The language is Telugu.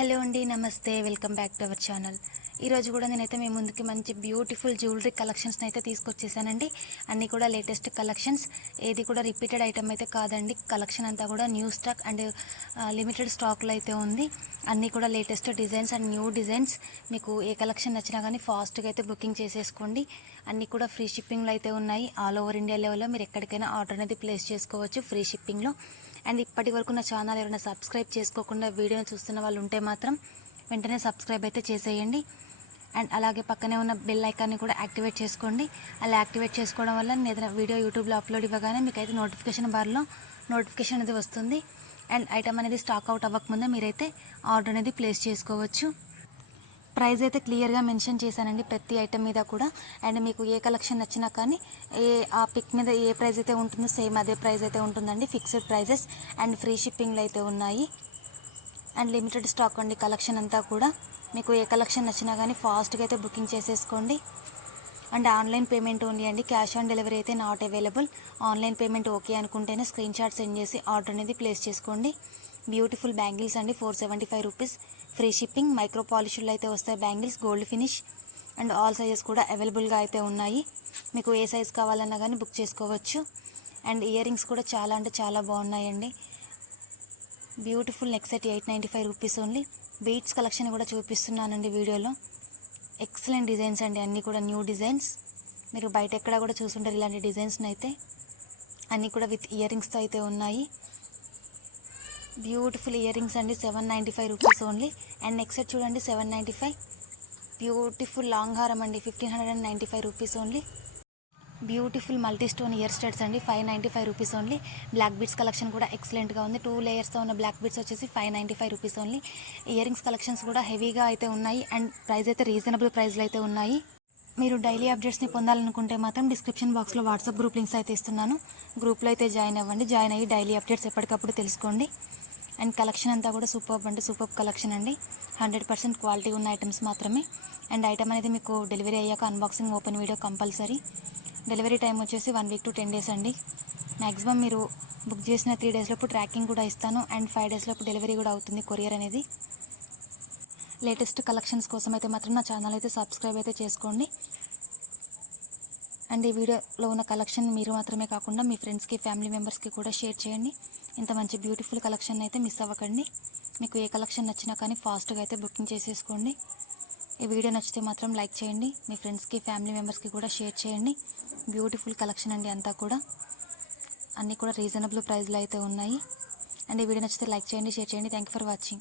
హలో అండి, నమస్తే. Welcome back to our channel. ఈరోజు కూడా నేనైతే మీ ముందుకి మంచి బ్యూటిఫుల్ జ్యువెలరీ కలెక్షన్స్ని అయితే తీసుకొచ్చేసానండి. అన్నీ కూడా లేటెస్ట్ కలెక్షన్స్, ఏది కూడా రిపీటెడ్ ఐటమ్ అయితే కాదండి. కలెక్షన్ అంతా కూడా న్యూ స్టాక్ అండ్ లిమిటెడ్ స్టాక్లో అయితే ఉంది. అన్నీ కూడా latest designs and new designs. మీకు ఏ కలెక్షన్ నచ్చినా కానీ ఫాస్ట్గా అయితే బుకింగ్ చేసేసుకోండి. అన్నీ కూడా ఫ్రీ షిప్పింగ్లో అయితే ఉన్నాయి. ఆల్ ఓవర్ ఇండియా లెవెల్లో మీరు ఎక్కడికైనా ఆర్డర్ అనేది ప్లేస్ చేసుకోవచ్చు ఫ్రీ షిప్పింగ్లో. అండ్ ఇప్పటి వరకు నా ఛానల్ ఎవరైనా సబ్స్క్రైబ్ చేసుకోకుండా వీడియోని చూస్తున్న వాళ్ళు ఉంటే మాత్రం వెంటనే సబ్స్క్రైబ్ అయితే చేసేయండి. అండ్ అలాగే పక్కనే ఉన్న బెల్ ఐకాన్ని కూడా యాక్టివేట్ చేసుకోండి. అలా యాక్టివేట్ చేసుకోవడం వల్ల నేను ఏదైనా వీడియో యూట్యూబ్లో అప్లోడ్ ఇవ్వగానే మీకు అయితే నోటిఫికేషన్ బార్లో నోటిఫికేషన్ అనేది వస్తుంది. అండ్ ఐటమ్ అనేది స్టాక్ అవుట్ అవ్వకముందే మీరైతే ఆర్డర్ అనేది ప్లేస్ చేసుకోవచ్చు. ప్రైస్ అయితే క్లియర్గా మెన్షన్ చేశానండి ప్రతి ఐటమ్ మీద కూడా. అండ్ మీకు ఏ కలెక్షన్ నచ్చినా కానీ ఆ పిక్ మీద ఏ ప్రైస్ అయితే ఉంటుందో సేమ్ అదే ప్రైస్ అయితే ఉంటుందండి. ఫిక్స్డ్ ప్రైజెస్ అండ్ ఫ్రీ షిప్పింగ్లో అయితే ఉన్నాయి. అండ్ లిమిటెడ్ స్టాక్ అండి కలెక్షన్ అంతా కూడా. మీకు ఏ కలెక్షన్ నచ్చినా కానీ ఫాస్ట్గా అయితే బుకింగ్ చేసేసుకోండి. అండ్ ఆన్లైన్ పేమెంట్ ఓన్లీ అండి, క్యాష్ ఆన్ డెలివరీ అయితే not available. Online payment okay అనుకుంటేనే స్క్రీన్ షాట్ సెండ్ చేసి ఆర్డర్ అనేది ప్లేస్ చేసుకోండి. బ్యూటిఫుల్ బ్యాంగిల్స్ అండి, 475 రూపీస్, ఫ్రీ షిప్పింగ్. మైక్రో పాలిష్లో అయితే వస్తాయి bangles, gold finish. And all sizes కూడా అవైలబుల్గా అయితే ఉన్నాయి. మీకు ఏ సైజ్ కావాలన్నా కానీ బుక్ చేసుకోవచ్చు. అండ్ ఇయర్ రింగ్స్ కూడా చాలా అంటే చాలా బాగున్నాయండి. Beautiful neck set 895 rupees only. Beats collection కూడా చూపిస్తున్నానండి వీడియోలో. ఎక్సలెంట్ డిజైన్స్ అండి, అన్నీ కూడా న్యూ డిజైన్స్. మీరు బయట ఎక్కడ కూడా చూసుంటారు ఇలాంటి డిజైన్స్ని అయితే. అన్నీ కూడా విత్ ఇయర్ రింగ్స్తో అయితే ఉన్నాయి. బ్యూటిఫుల్ ఇయర్ రింగ్స్ అండి, 795 rupees only. And next set చూడండి 795. బ్యూటిఫుల్ లాంగ్ హారం అండి, 1595 rupees only. Beautiful multi stone ear studs అండి, 595 rupees only. Black beads collection కూడా ఎక్సలెంట్గా ఉంది. 2 లేయర్స్తో ఉన్న బ్లాక్ బీడ్స్ వచ్చేసి 595 rupees only. Ear rings collections కూడా హెవీగా అయితే ఉన్నాయి. అండ్ ప్రైస్ అయితే రీజనబుల్ ప్రైస్లో అయితే ఉన్నాయి. మీరు డైలీ అప్డేట్స్ని పొందాలనుకుంటే మాత్రం డిస్క్రిప్షన్ బాక్స్లో వాట్సాప్ గ్రూప్ లింక్స్ అయితే ఇస్తున్నాను. గ్రూప్లో అయితే జాయిన్ అవ్వండి. జాయిన్ అయ్యి డైలీ అప్డేట్స్ ఎప్పటికప్పుడు తెలుసుకోండి. అండ్ కలెక్షన్ అంతా కూడా సూపర్బ్ అంటే సూపర్బ్ కలెక్షన్ అండి. 100% క్వాలిటీ ఉన్న ఐటమ్స్ మాత్రమే. అండ్ ఐటమ్ అనేది మీకు డెలివరీ అయ్యాక unboxing open video compulsory. Delivery time వచ్చేసి 1 వీక్ to 10 డేస్ అండి. మ్యాక్సిమం మీరు బుక్ చేసిన 3 డేస్ లోపు ట్రాకింగ్ కూడా ఇస్తాను. అండ్ 5 డేస్ లోపు డెలివరీ కూడా అవుతుంది, కొరియర్ అనేది. లేటెస్ట్ కలెక్షన్స్ కోసం అయితే మాత్రం నా ఛానల్ అయితే సబ్స్క్రైబ్ అయితే చేసుకోండి. అండ్ ఈ వీడియోలో ఉన్న కలెక్షన్ మీరు మాత్రమే కాకుండా మీ ఫ్రెండ్స్కి, ఫ్యామిలీ మెంబర్స్కి కూడా షేర్ చేయండి. ఇంత మంచి బ్యూటిఫుల్ కలెక్షన్ అయితే మిస్ అవ్వకండి. మీకు ఏ కలెక్షన్ నచ్చినా కానీ ఫాస్ట్గా అయితే బుకింగ్ చేసేసుకోండి. ఈ వీడియో నచ్చితే మాత్రం లైక్ చేయండి. మీ ఫ్రెండ్స్కి, ఫ్యామిలీ మెంబర్స్కి కూడా షేర్ చేయండి. బ్యూటిఫుల్ కలెక్షన్ అండి అంతా కూడా. అన్నీ కూడా రీజనబుల్ ప్రైస్లో అయితే ఉన్నాయి. అండ్ ఈ వీడియో నచ్చితే లైక్ చేయండి, షేర్ చేయండి. Thank you for watching.